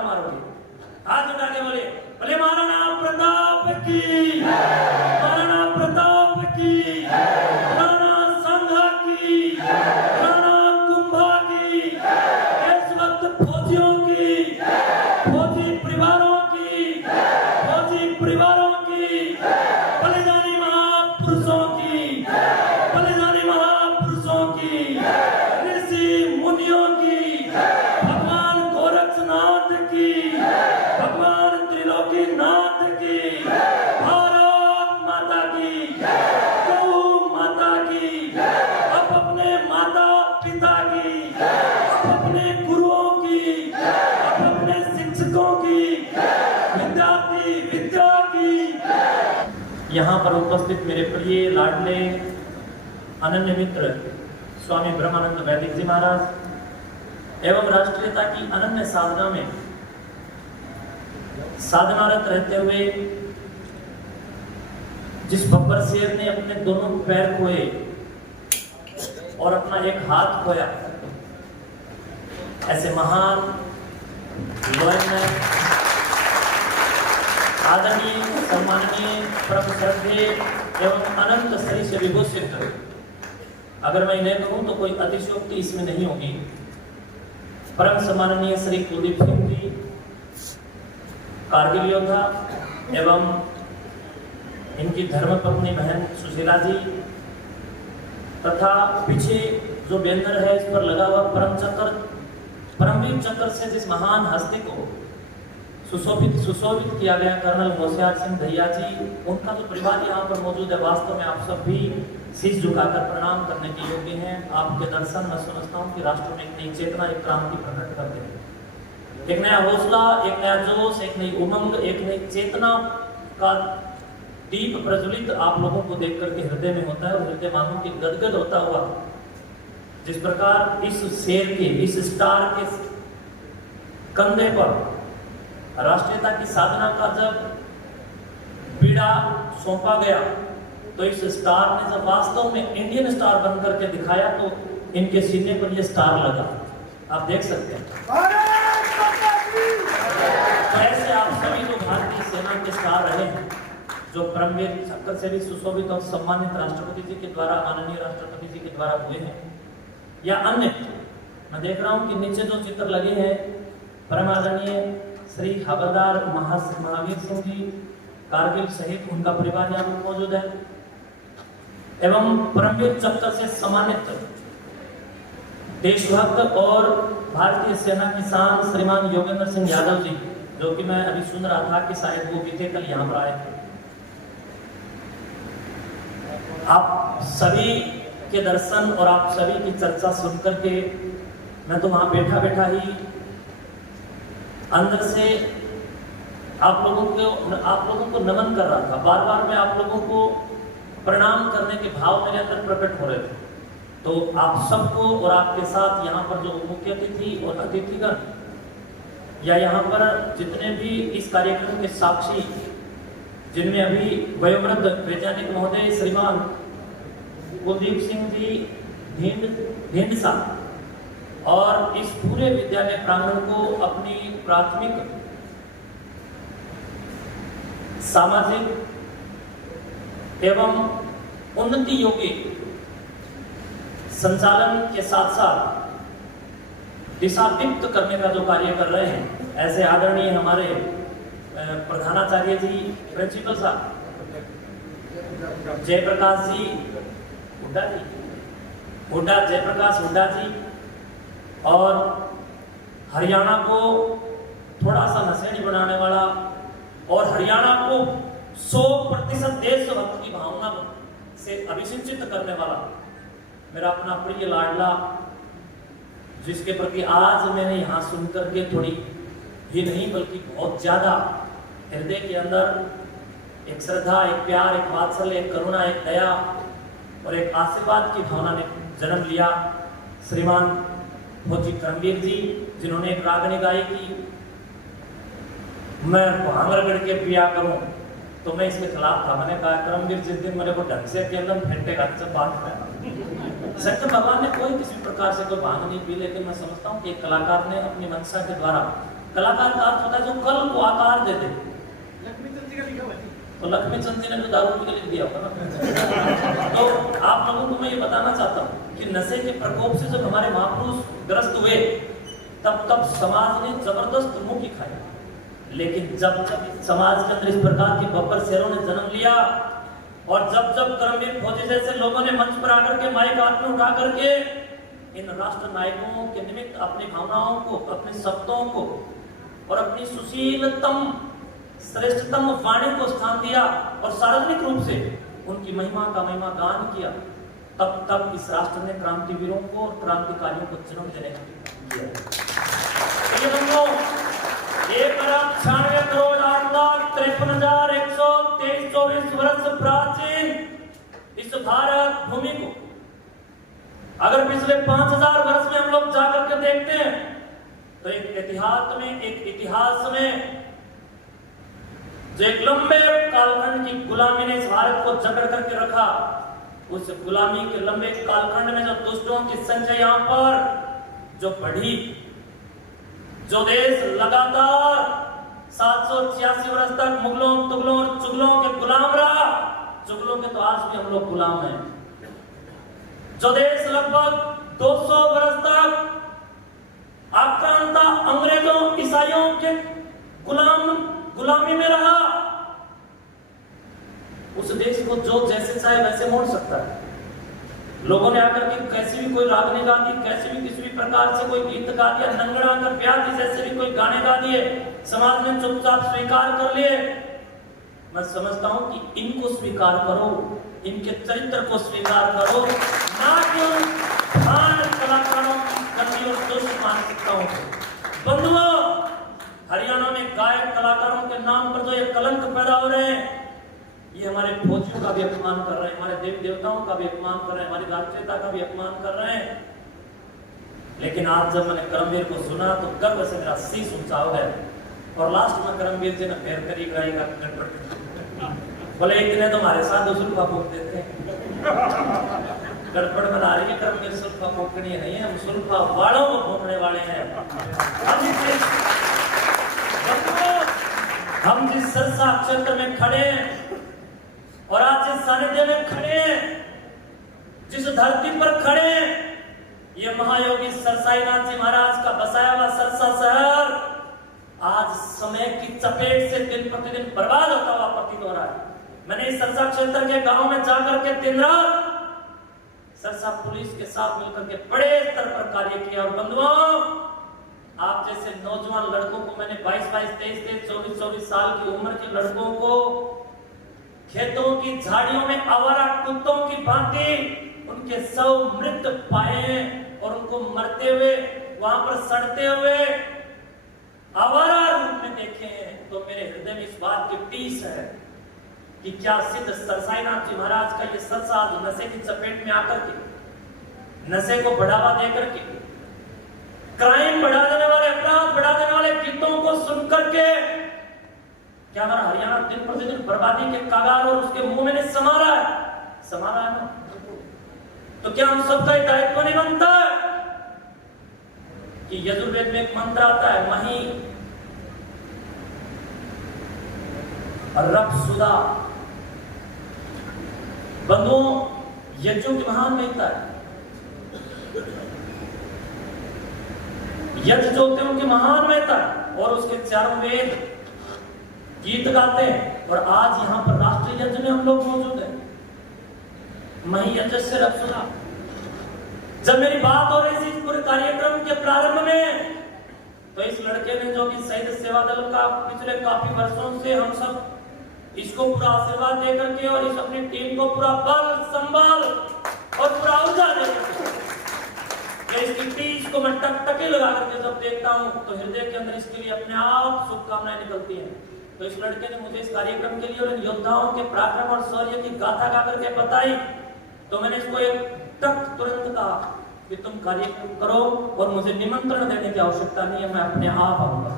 जयकारा मारोगे। हाथ उठा के बोले बोले महाराणा प्रताप की, महाराणा प्रताप की, राणा संघा की, राणा कुंभा की, इस वक्त फौजियों की, फौजी परिवारों की, फौजी परिवारों की, बलिदानी महापुरुषों की, बलिदानी महापुरुषों की, ऋषि मुनियों की, भगवान गोरक्षनाथ की, भगवान त्रिलोकीनाथ की, भारत माता की, गौ माता की, अब अपने माता पिता की, अब अपने गुरुओं की, अब अपने शिक्षकों की, विद्यार्थी विद्या की। यहाँ पर उपस्थित मेरे प्रिय लाडले अनन्य मित्र स्वामी ब्रह्मानंद वैदिक जी महाराज एवं राष्ट्रीयता की अनन्य साधना में साधनारत रहते हुए जिस बब्बर शेर ने अपने दोनों पैर खोए और अपना एक हाथ खोया, ऐसे महान आदरणीय सम्माननीय परम श्रद्धेय एवं अनंत श्री से विभूषित, अगर मैं इन्हें कहूं तो कोई अतिशयोक्ति इसमें नहीं होगी, परम सम्माननीय श्री कुलदीप सिंह जी, कारगिल योद्धा एवं इनकी धर्मपत्नी बहन सुशीला जी, तथा पीछे जो बैनर है इस पर लगा हुआ परमवीर चक्र से जिस महान हस्ती को सुशोभित किया गया कर्नल होशियार सिंह दहिया जी, उनका जो परिवार यहाँ पर मौजूद है, वास्तव में आप सब भी शीश झुकाकर प्रणाम करने के योग्य हैं। आपके दर्शन मैं समझता हूँ कि राष्ट्र में एक नई चेतना, एक क्रांति प्रकट करते हैं, एक नया हौसला, एक नया जोश, एक नई उमंग, एक नई चेतना का दीप प्रज्वलित आप लोगों को देख करके हृदय में होता है और हृदय मानो कि गदगद होता हुआ, जिस प्रकार इस शेर के, इस स्टार के कंधे पर राष्ट्रीयता की साधना का जब बीड़ा सौंपा गया, तो इस स्टार ने जब वास्तव में इंडियन स्टार बन करके दिखाया तो इनके सीने पर यह स्टार लगा, आप देख सकते हैं। ऐसे आप सभी जो भारतीय सेना के स्टार रहे हैं, जो परमवीर चक्र से भी सुशोभित और सम्मानित राष्ट्रपति जी के द्वारा, माननीय राष्ट्रपति जी के द्वारा हुए हैं, या अन्य, मैं देख रहा हूं कि नीचे जो चित्र लगे हैं, परम आदरणीय श्री हवलदार महावीर सिंह जी कारगिल सहित उनका परिवार यहाँ पर मौजूद है, एवं परमवीर चक्र से सम्मानित देशभक्त और भारतीय सेना की शान श्रीमान योगेंद्र सिंह यादव जी, जो कि मैं अभी सुन रहा था कि शायद वो बीते कल यहाँ पर आए थे। आप सभी के दर्शन और आप सभी की चर्चा सुन करके मैं तो वहां बैठा बैठा ही अंदर से आप लोगों को नमन कर रहा था। बार बार मैं आप लोगों को प्रणाम करने के भाव मेरे अंदर प्रकट हो रहे थे। तो आप सबको और आपके साथ यहाँ पर जो मुख्य अतिथि और अतिथिगण या यहाँ पर जितने भी इस कार्यक्रम के साक्षी, जिनमें अभी वयोवृद्ध वैज्ञानिक महोदय श्रीमान कुलदीप सिंह जी ढींढसा और इस पूरे विद्यालय प्रांगण को अपनी प्राथमिक सामाजिक एवं उन्नति योगी संचालन के साथ साथ दिशा दीप्त करने का जो कार्य कर रहे हैं, ऐसे आदरणीय हमारे प्रधानाचार्य जी, प्रिंसिपल साहब जयप्रकाश जी हुड्डा जयप्रकाश हुड्डा जी, और हरियाणा को थोड़ा सा नशेड़ी बनाने वाला और हरियाणा को 100% देशभक्त की भावना से अभिसिंचित करने वाला मेरा अपना प्रिय लाडला, जिसके प्रति आज मैंने यहाँ सुनकर के थोड़ी ही नहीं बल्कि बहुत ज्यादा हृदय के अंदर एक श्रद्धा, एक प्यार, एक वात्सल्य, एक करुणा, एक दया और एक आशीर्वाद की भावना ने जन्म लिया। श्रीमान फौजी करमवीर जी, जिन्होंने एक रागनी गाई कि मैं भांग रगड़ के पिया करूं, तो मैं इसके खिलाफ था। मैंने कहा करमवीर जिस दिन मेरे को ढंग से एकदम फेंटेगा सब बात है। शंकर भगवान ने कोई किसी प्रकार से कोई भांग नहीं पी, लेकिन मैं समझता हूँ कि एक कलाकार ने अपनी मंशा के द्वारा कलाकार का अर्थ होता है जो कल को आकार दे दे। लक्ष्मीचंद जी का लिखा हुआ है। तो लक्ष्मीचंद जी ने जो दारू के लिख दिया होगा ना। तो आप लोगों को मैं ये बताना चाहता हूँ कि नशे के प्रकोप से जब हमारे महापुरुष ग्रस्त हुए तब समाज ने जबरदस्त मुक्ति खाई। लेकिन जब समाज के अंदर इस प्रकार के बब्बर शेरों ने जन्म लिया और जब करमवीर फौजी जैसे लोगों ने मंच पर आकर के माइक हाथ में उठा करके इन राष्ट्र नायकों के निमित्त अपनी भावनाओं को, अपने शब्दों को और अपनी सुशीलतम श्रेष्ठतम वाणी को स्थान दिया और सार्वजनिक रूप से उनकी महिमा का महिमा गान किया, तब इस राष्ट्र ने क्रांतिवीरों को और क्रांतिकारियों को जन्म देने किया। ये दोनों 1,96 करोड़ 8,53,123 वर्ष प्राचीन इस भारत भूमि को अगर पिछले 5,000 वर्ष में हम लोग जाकर के देखते हैं तो एक इतिहास में जो एक लंबे कालखंड की गुलामी ने इस भारत को जकड़ करके रखा, उस गुलामी के लंबे कालखंड में जो दुष्टों की संख्या यहाँ पर जो बढ़ी, जो देश लगातार 786 वर्ष तक मुगलों, तुगलों और चुगलों के गुलाम रहा, चुगलों के तो आज भी हम लोग गुलाम हैं, जो देश लगभग 200 वर्ष तक आक्रांता अंग्रेजों ईसाइयों के गुलामी में रहा, उस देश को जो जैसे चाहे वैसे मोड़ सकता है। लोगों ने आकर के कैसी भी कोई रागनी गा दी, कैसी भी किसी भी प्रकार से कोई गीत गा दिया, नंगड़ा कर ब्याह दी, जैसे भी कोई गाने गा दिए, समाज ने चुपचाप स्वीकार कर लिए। मैं समझता हूं कि इनको स्वीकार करो, इनके चरित्र को स्वीकार करो, ना कि उन कलाकारों की गंदी और दुष्ट मानसिकताओं को। बंधुओं, हरियाणा में गायक कलाकारों के नाम पर जो ये कलंक पैदा हो रहे हैं, ये हमारे फौजियों का भी अपमान कर रहे हैं, हमारे देवी देवताओं का भी अपमान कर रहे हैं, हमारी राष्ट्रीयता का भी अपमान कर रहे हैं। लेकिन आज जब मैंने करमवीर को सुना तो गर्व से मेरा शीश ऊंचा हो गया। और लास्ट में करमवीर जी ने फिर करीब रहेगा बोले इतने तो हमारे साथ सुल्फा फूक देते हैं। गड़बड़ बना रही है करमवीर, सुल्फा फूकनी नहीं है, हम सुल्फा वालों को फूकने वाले हैं। हम जिस सरसा क्षेत्र में खड़े हैं और आज जिस सानिध्य में खड़े हैं, जिस धरती पर खड़े हैं, ये महायोगी सरसाईनाथ जी महाराज का बसाया हुआ सरसा शहर आज समय की चपेट से दिन प्रतिदिन बर्बाद होता हुआ प्रतीत हो रहा है। मैंने इस सरसा क्षेत्र के गांव में जाकर के दिन रात सरसा पुलिस के साथ मिलकर के बड़े स्तर पर कार्य किया। और बंधुओं, आप जैसे नौजवान लड़कों को मैंने 22-22, 23-23, 24-24 साल की उम्र के लड़कों को खेतों की झाड़ियों में आवारा कुत्तों की भांति उनके शव मृत पाए और उनको मरते हुए, वहां पर सड़ते हुए आवारा रूप में देखे हैं, तो मेरे हृदय में इस बात की टीस है कि क्या सिद्ध सरसाईनाथ जी महाराज का ये सरसा नशे की चपेट में आकर के, नशे को बढ़ावा देकर के, क्राइम बढ़ा देने वाले, अपराध बढ़ा देने वाले गीतों को सुनकर के क्या हमारा हरियाणा दिन प्रतिदिन बर्बादी के कागार और उसके मुंह में नहीं समा रहा है ना? तो क्या हम सबका दायित्व नहीं बनता है कि यजुर्वेद में एक मंत्र आता है, मही रब सुदा। बंधुओं, यज्ञों की महान महत्ता है, यज्ञ जो होते हैं उनकी महान महत्ता है और उसके चारों वेद गीत गाते हैं। और आज यहाँ पर राष्ट्रीय यज्ञ में हम लोग मौजूद हैं, मही यज्ञ से रब सुना। जब मेरी बात हो रही थी इस पूरे कार्यक्रम के प्रारंभ में, तो इस लड़के ने जो कि शहीद सेवा दल का पिछले काफी वर्षों से हम सब इसको पूरा आशीर्वाद दे करके और इस अपनी टीम को पूरा बल संभाल और पूरा ऊर्जा दे करके इसकी टीम को मैं टकटके लगा करके जब देखता हूँ तो हृदय के अंदर इसके लिए अपने आप शुभकामनाएं निकलती हैं। तो इस लड़के ने मुझे इस कार्यक्रम के लिए और इन योद्धाओं के पराक्रम और शौर्य की गाथा गा करके बताई, तो मैंने इसको एक टक तुरंत कहा कि तुम कार्यक्रम करो और मुझे निमंत्रण देने की आवश्यकता नहीं है, मैं अपने आप आऊंगा।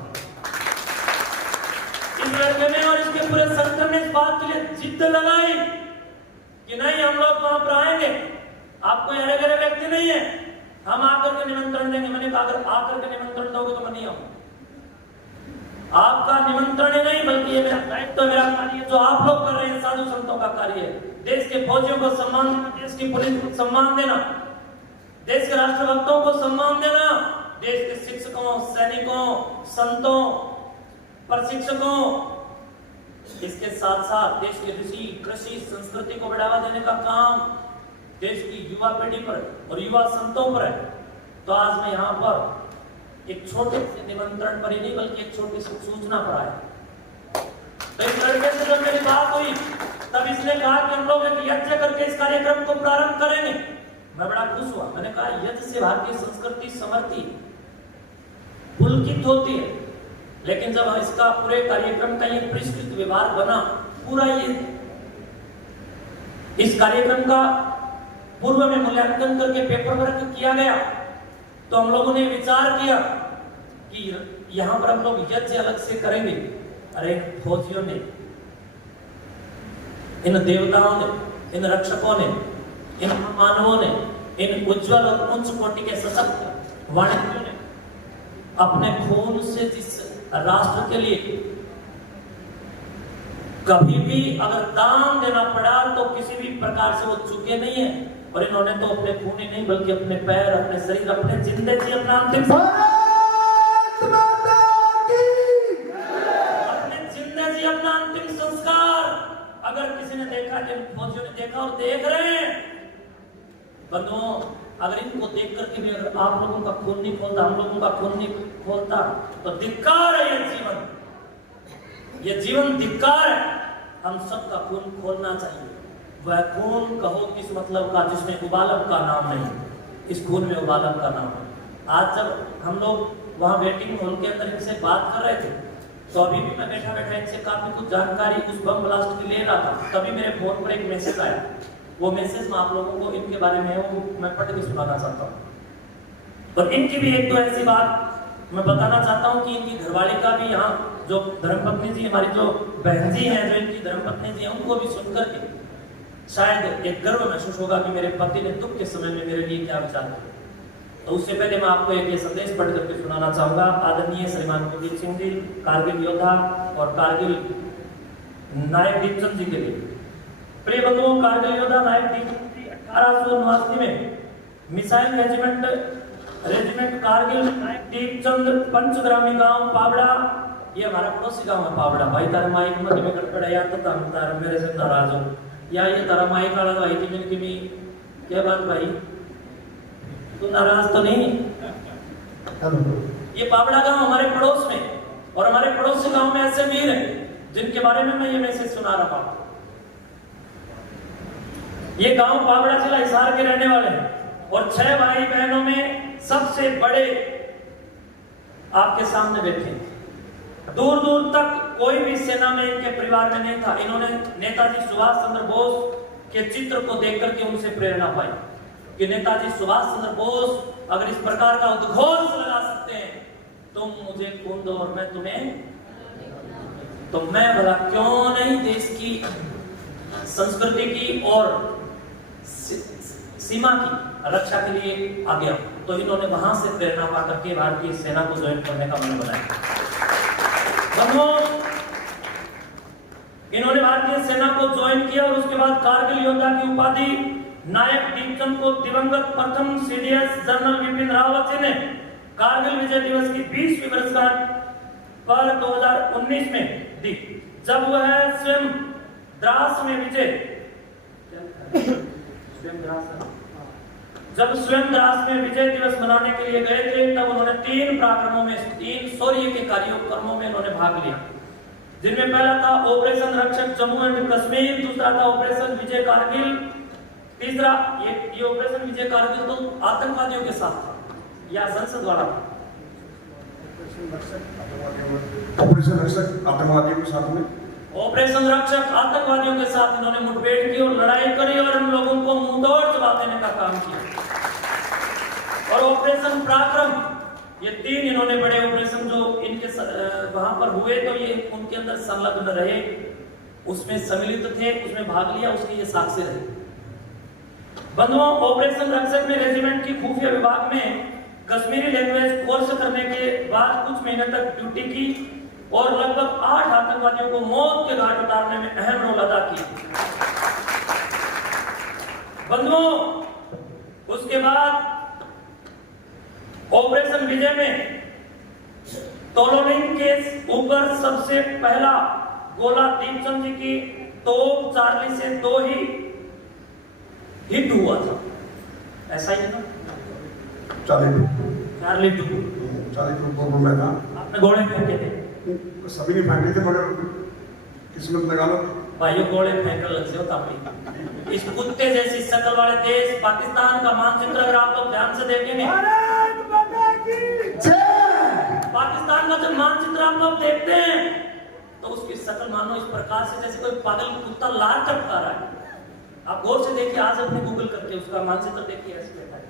इस लड़के ने और इसके पूरे संगठन ने इस बात के लिए जिद लगाई कि नहीं, हम लोग वहां पर आएंगे, आपको अरे गरे व्यक्ति नहीं है, हम आकर के निमंत्रण देंगे। मैंने कहा अगर आकर के निमंत्रण दोगे तो मैं नहीं आऊंगा। आपका निमंत्रण है नहीं, बल्कि ये मेरा दायित्व, मेरा कार्य जो आप लोग कर रहे हैं, साधु संतों का कार्य है। देश के फौजियों को सम्मान देना, देश की पुलिस को सम्मान देना, देश के राष्ट्रभक्तों को सम्मान देना, देश के शिक्षकों, सैनिकों, संतों, प्रशिक्षकों, इसके साथ साथ देश के ऋषि, कृषि, संस्कृति को बढ़ावा देने का काम देश की युवा पीढ़ी पर और युवा संतों पर है। तो आज मैं यहाँ पर एक छोटे से निमंत्रण पर ही नहीं, बल्कि एक छोटी सी सूचना पर आया। तो इस लड़के से जब मेरी बात हुई, तब इसने कहा कि हम लोग एक यज्ञ करके इस कार्यक्रम को प्रारंभ करेंगे। मैं बड़ा खुश हुआ। मैंने कहा यज्ञ से भारतीय संस्कृति समृद्धि पुलकित होती है, लेकिन जब इसका पूरे कार्यक्रम का ये परिष्कृत व्यवहार बना, पूरा ये इस कार्यक्रम का पूर्व में मूल्यांकन करके पेपर वर्क किया गया, तो हम लोगों ने विचार किया कि यहां पर हम लोग यज्ञ अलग से करेंगे। अरे फौजियों ने, इन देवताओं ने, इन रक्षकों ने, इन मानवों ने, इन उज्जवल और उच्च कोटि के सशक्त वाणिज्यों ने अपने खून से जिस राष्ट्र के लिए कभी भी अगर दान देना पड़ा, तो किसी भी प्रकार से वो चूके नहीं है। और इन्होंने तो अपने खून ही नहीं, बल्कि अपने पैर, अपने शरीर, अपने जिंदे जी अपना अंतिम अपना अंतिम संस्कार। अगर किसी ने देखा, जिन फौजियों ने देखा और देख रहे हैं बंधुओं, अगर इनको देख करके भी अगर आप लोगों का खून नहीं खोलता, हम लोगों का खून नहीं खोलता, तो धिक्कार है ये जीवन धिक्कार है। हम सबका खून खोलना चाहिए। वह खून कहो किस मतलब का, जिसमें उबालब का नाम नहीं, इस खून में उबालब का नाम है। आज जब हम लोग वहां वेटिंग हॉल के अंदर इनसे बात कर रहे थे, तो अभी भी मैं बैठा बैठा इनसे काफी कुछ जानकारी उस बम ब्लास्ट की ले रहा था। तभी मेरे फोन पर एक मैसेज आया। वो मैसेज मैं आप लोगों को इनके बारे में मैं पढ़ के सुनाना चाहता हूँ। और इनकी भी एक दो ऐसी बात मैं बताना चाहता हूँ कि इनकी घरवाली का भी, यहाँ जो धर्मपत्नी जी, हमारी जो बहन जी हैं, जो इनकी धर्मपत्नी जी हैं, उनको भी सुनकर के शायद एक गर्व महसूस होगा कि मेरे पति ने दुख के समय में मेरे लिए क्या विचार किया। तो उससे पहले मैं आपको एक ये संदेश पढ़ करके सुनाना चाहूंगा। आदरणीय श्रीमान कुलदीप सिंह जी, कारगिल योद्धा और कारगिल नायक दीपचंद जी के लिए। प्रिय बंधुओं, कारगिल योद्धा नायक दीपचंद जी 1889 में मिसाइल रेजिमेंट कारगिल नायक दीपचंद पंचग्रामी गांव पावड़ा, ये हमारा पड़ोसी गांव है पावड़ा। भाई तारा माइक में गड़बड़ है या तो तारा मेरे से नाराज हो, या ये तारा माइक वाला भाई की मिनकी में क्या बात भाई, तू नाराज तो नहीं? ये पावड़ा गांव हमारे पड़ोस में, और हमारे पड़ोसी गांव में ऐसे वीर हैं जिनके बारे में मैं ये मैसेज सुना रहा हूं। ये गांव पावड़ा जिला हिसार के रहने वाले हैं, और 6 भाई बहनों में सबसे बड़े आपके सामने बैठे। दूर दूर तक कोई भी सेना में इनके परिवार में नहीं था। इन्होंने नेताजी सुभाष चंद्र बोस के चित्र को देख करके उनसे प्रेरणा पाई कि नेताजी सुभाष चंद्र बोस अगर इस प्रकार का उद्घोष लगा सकते हैं, तुम मुझे खून दो और मैं तुम्हें, तो मैं भला क्यों नहीं देश की संस्कृति की और सीमा की रक्षा के लिए आ गया। तो इन्होंने वहां से प्रेरणा पा करके भारतीय सेना को ज्वाइन करने का मन बनाया। इन्होंने भारतीय सेना को ज्वाइन किया और उसके बाद कारगिल योद्धा की उपाधि नायक दीपचंद को दिवंगत प्रथम सीडीएस जनरल विपिन रावत जी ने कारगिल विजय दिवस की 20वीं वर्षगांठ पर 2019 में दी, जब वह स्वयं द्रास में विजय दिवस मनाने के लिए गए थे। तब उन्होंने 3 पराक्रमों में, 3 शौर्य के कार्यक्रमों में उन्होंने भाग लिया, जिनमें पहला था ऑपरेशन रक्षक जम्मू एंड कश्मीर, दूसरा था ऑपरेशन विजय कारगिल, तीसरा ये ऑपरेशन विजय कारगिल तो आतंकवादियों के साथ था या संसद वाला था। ऑपरेशन रक्षक आतंकवादियों के साथ में, ऑपरेशन रक्षक आतंकवादियों के साथ इन्होंने मुठभेड़ की और लड़ाई करी और इन लोगों को मुंहतोड़ जवाब देने का काम किया। और ऑपरेशन पराक्रम, ये 3 इन्होंने बड़े ऑपरेशन जो इनके वहां पर हुए, तो ये उनके अंदर संलग्न रहे, उसमें सम्मिलित थे, उसमें भाग लिया, उसके ये साक्षी रहे। बंधुओं, ऑपरेशन रक्षक में रेजिमेंट की खुफिया विभाग में कश्मीरी लैंग्वेज कोर्स करने के बाद कुछ महीने तक ड्यूटी की और लगभग 8 आतंकवादियों को मौत के घाट उतारने में अहम रोल अदा की। बंधुओं, उसके बाद ऑपरेशन विजय में तोलोनिंग के ऊपर सबसे पहला गोला दीपचंद जी की तोप चार्ली से 2 ही हिट हुआ था, ऐसा ही ना? चार्ली 2 में था। आपने गोले फेंके थे? सभी ने फेंके थे मगर किस्मत लगा लो भाइयों, गोले फेंकने लग से होता भाई। इस कुत्ते जैसी शक्ल वाले देश पाकिस्तान का मानचित्र अगर आप लोग ध्यान से देखेंगे, पाकिस्तान का जब मानचित्र आप लोग देखते हैं तो उसकी शक्ल मानो इस प्रकार से जैसे कोई पागल कुत्ता लार टपका रहा है। आप गौर से देखिए, आज अपने गूगल करके उसका मानचित्र देखिए, ऐसे रहता है।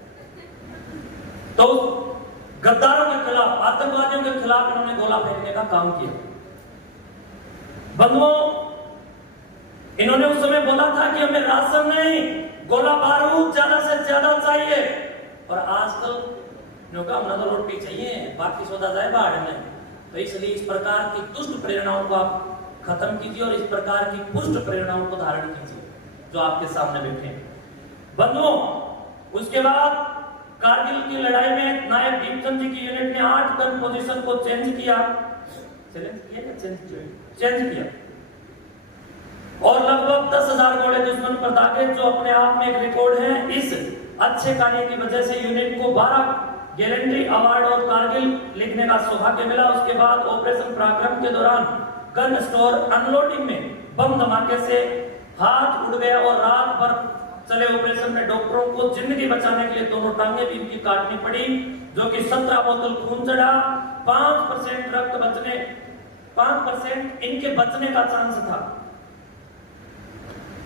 तो गद्दारों के खिलाफ, आतंकवादियों के खिलाफ इन्होंने गोला फेंकने का काम किया। बंधुओं, इन्होंने उस समय बोला था कि हमें राशन नहीं, गोला बारूद ज्यादा से ज्यादा चाहिए। और आजकल हमने तो रोटी चाहिए, बाकी सौदा जाए बाहर में। तो इसलिए इस प्रकार की दुष्ट प्रेरणाओं को आप खत्म कीजिए और इस प्रकार की पुष्ट प्रेरणाओं को धारण कीजिए जो आपके सामने बैठे हैं। बंधुओं, उसके बाद कारगिल की लड़ाई में नायक दीपचंद जी की यूनिट ने 8 गन पोजीशन को चेंज किया और लगभग 10,000 गोले दुश्मन पर दागे, जो अपने आप में एक रिकॉर्ड है। इस अच्छे कार्य की वजह से यूनिट को 12 गैलेंट्री अवार्ड और कारगिल लिखने का सौभाग्य मिला। उसके बाद ऑपरेशन पराक्रम के दौरान गन स्टोर अनलोडिंग में बम धमाके से हाथ उड़ गया और रात भर चले ऑपरेशन में डॉक्टरों को जिंदगी बचाने के लिए दोनों टांगे भी इनकी काटनी पड़ी, जो कि 17 बोतल खून चढ़ा, 5% रक्त बचने, 5% इनके बचने का चांस था।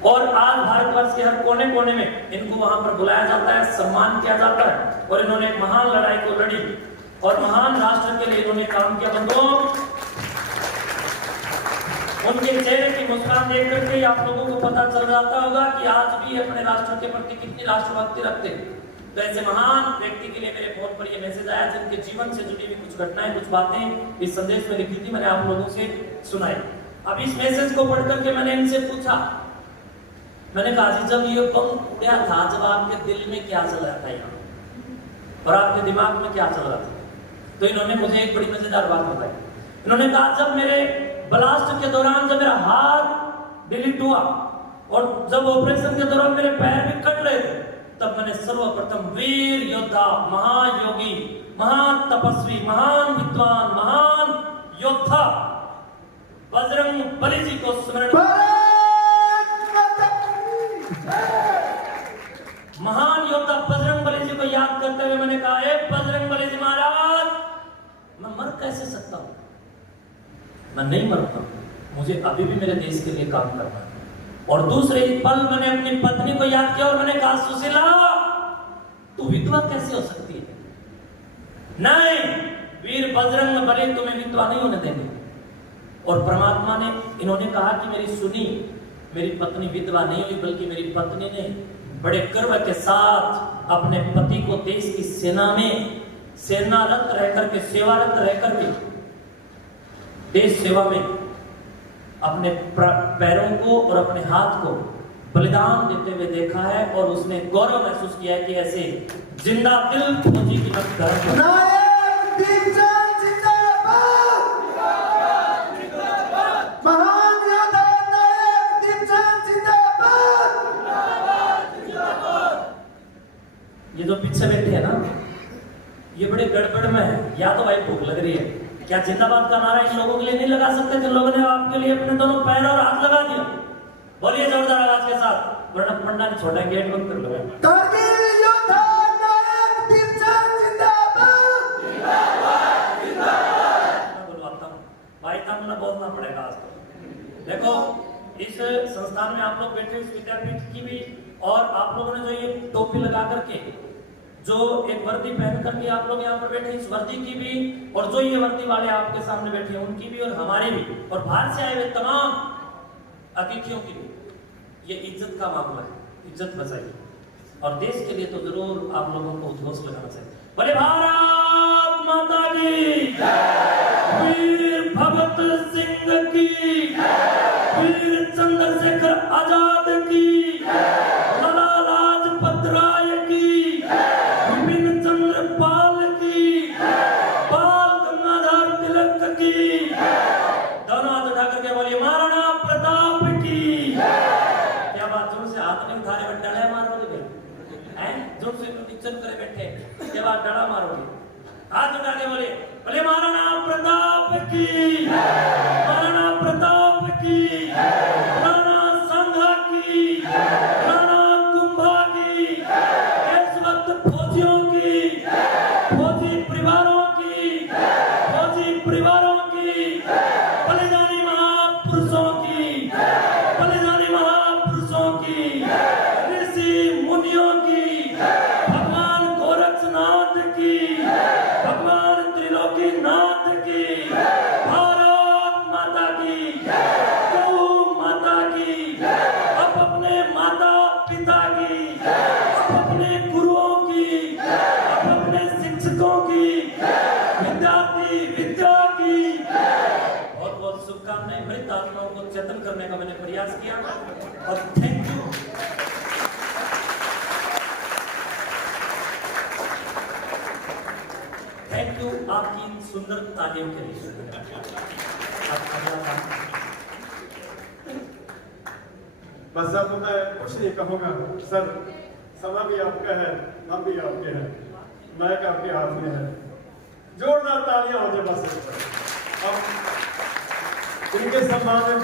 और आज भारतवर्ष के हर कोने कोने में इनको वहां पर बुलाया जाता है, सम्मान किया जाता है। और इन्होंने एक महान लड़ाई को लड़ी और महान राष्ट्र के लिए इन्होंने काम किया। बंधुओं, उनके चेहरे की मुस्कान देख करके आप लोगों को पता चल जाता होगा कि आज भी अपने राष्ट्र के प्रति कितनी राष्ट्रभक्ति रखते हैं। तो ऐसे महान व्यक्ति के लिए मेरे फोन पर यह मैसेज आया, जिनके जीवन से जुड़ी हुई कुछ घटनाएं, कुछ बातें इस संदेश में लिखी थी, मैंने आप लोगों से सुनाई। अब इस मैसेज को पढ़ करके मैंने इनसे पूछा, मैंने कहा जी, जब ये बम उड़ा था, जब आपके दिल में क्या चल रहा था यहाँ और आपके दिमाग में क्या चल रहा था? तो इन्होंने मुझे एक बड़ी मजेदार बात बताई। इन्होंने कहा, जब मेरे ब्लास्ट के दौरान जब मेरा हाथ डिलीट हुआ और जब ऑपरेशन के दौरान मेरे पैर भी कट रहे थे, तब मैंने सर्वप्रथम वीर योद्धा, महायोगी, महान तपस्वी, महान विद्वान, महान योद्धा बजरंग बली जी को स्मरण, महान योद्धा बजरंग बली जी को याद करते हुए मैंने कहा, बजरंग बली जी महाराज, मैं मर कैसे सकता हूं? मैं नहीं मरता, मुझे अभी भी मेरे देश के लिए काम करना है। और दूसरे पल मैंने अपनी पत्नी को याद किया और मैंने कहा, सुशीला, तू विधवा कैसे हो सकती है? नहीं, वीर बजरंग बली तुम्हें विधवा नहीं होने देंगे। और परमात्मा ने, इन्होंने कहा कि मेरी सुनी, मेरी पत्नी विधवा नहीं हुई, बल्कि मेरी पत्नी ने बड़े गर्व के साथ अपने पति को देश की सेना में सेनारत रहकर के, सेवारत रहकर के देश सेवा में अपने पैरों को और अपने हाथ को बलिदान देते हुए देखा है। और उसने गौरव महसूस किया है कि ऐसे जिंदा दिल फौजी की ये जो पीछे बैठे हैं ना, ये बड़े गड़बड़ में है। या तो भाई भूख लग रही है, क्या जिंदाबाद का नारा इन लोगों के लिए नहीं लगा सकते जिन लोगों ने आपके लिए अपने दोनों पैर और हाथ लगा दिया? बोलिए जोरदार आवाज के साथ, वरना पंडा ने छोटा गेट बंद कर लो। कारगिल योद्धा नायक दीपचंद जिंदाबाद, जिंदाबाद, जिंदाबाद। मैं बुलवाता हूं भाई, तब ना बोलना पड़ेगा आज तो। देखो, इस संस्थान में आप लोग बैठे, इस विद्यापीठ की भी, और आप लोगों ने जो ये टोपी लगा करके, जो एक वर्दी पहन करके आप लोग यहाँ पर बैठे, इस वर्दी की भी, और जो ये वर्दी वाले आपके सामने बैठे हैं उनकी भी, और हमारी भी, और बाहर से आए हुए तमाम अतिथियों की भी, ये इज्जत का मामला है। इज्जत बचाइए और देश के लिए तो जरूर आप लोगों को उद्घोष लगाना चाहिए। बोले भारत माता की जय, वीर भगत उठाओगे? हाथ उठा के बोले, बोले महाराणा प्रताप की, महाराणा प्रताप की, राणा संघा की, राणा कुंभा की, इस वक्त फौजियों की, फौजी परिवारों की, फौजी परिवारों की, बलिदानी महापुरुषों की, बलिदानी महापुरुषों की, ऋषि मुनियों की, भगवान गोरक्षनाथ की, भगवान त्रिलोकीनाथ की, भारत माता की, गौ माता की, अब अपने माता पिता की, अब अपने गुरुओं की, अब अपने शिक्षकों की, विद्यार्थी विद्या की बहुत बहुत शुभकामनाएं। मृत आत्माओं को चेतन करने का मैंने प्रयास किया और थैंक यू। थैंक यू आपकी इन सुंदर तालियों के लिए। अब अगला काम। बस अब मैं कुछ नहीं कहूँगा सर, समय भी आपका है, हम भी आपके हैं, माइक आपके हाथ में है, जोरदार तालियां हो जाए बस। अब इनके सम्मान में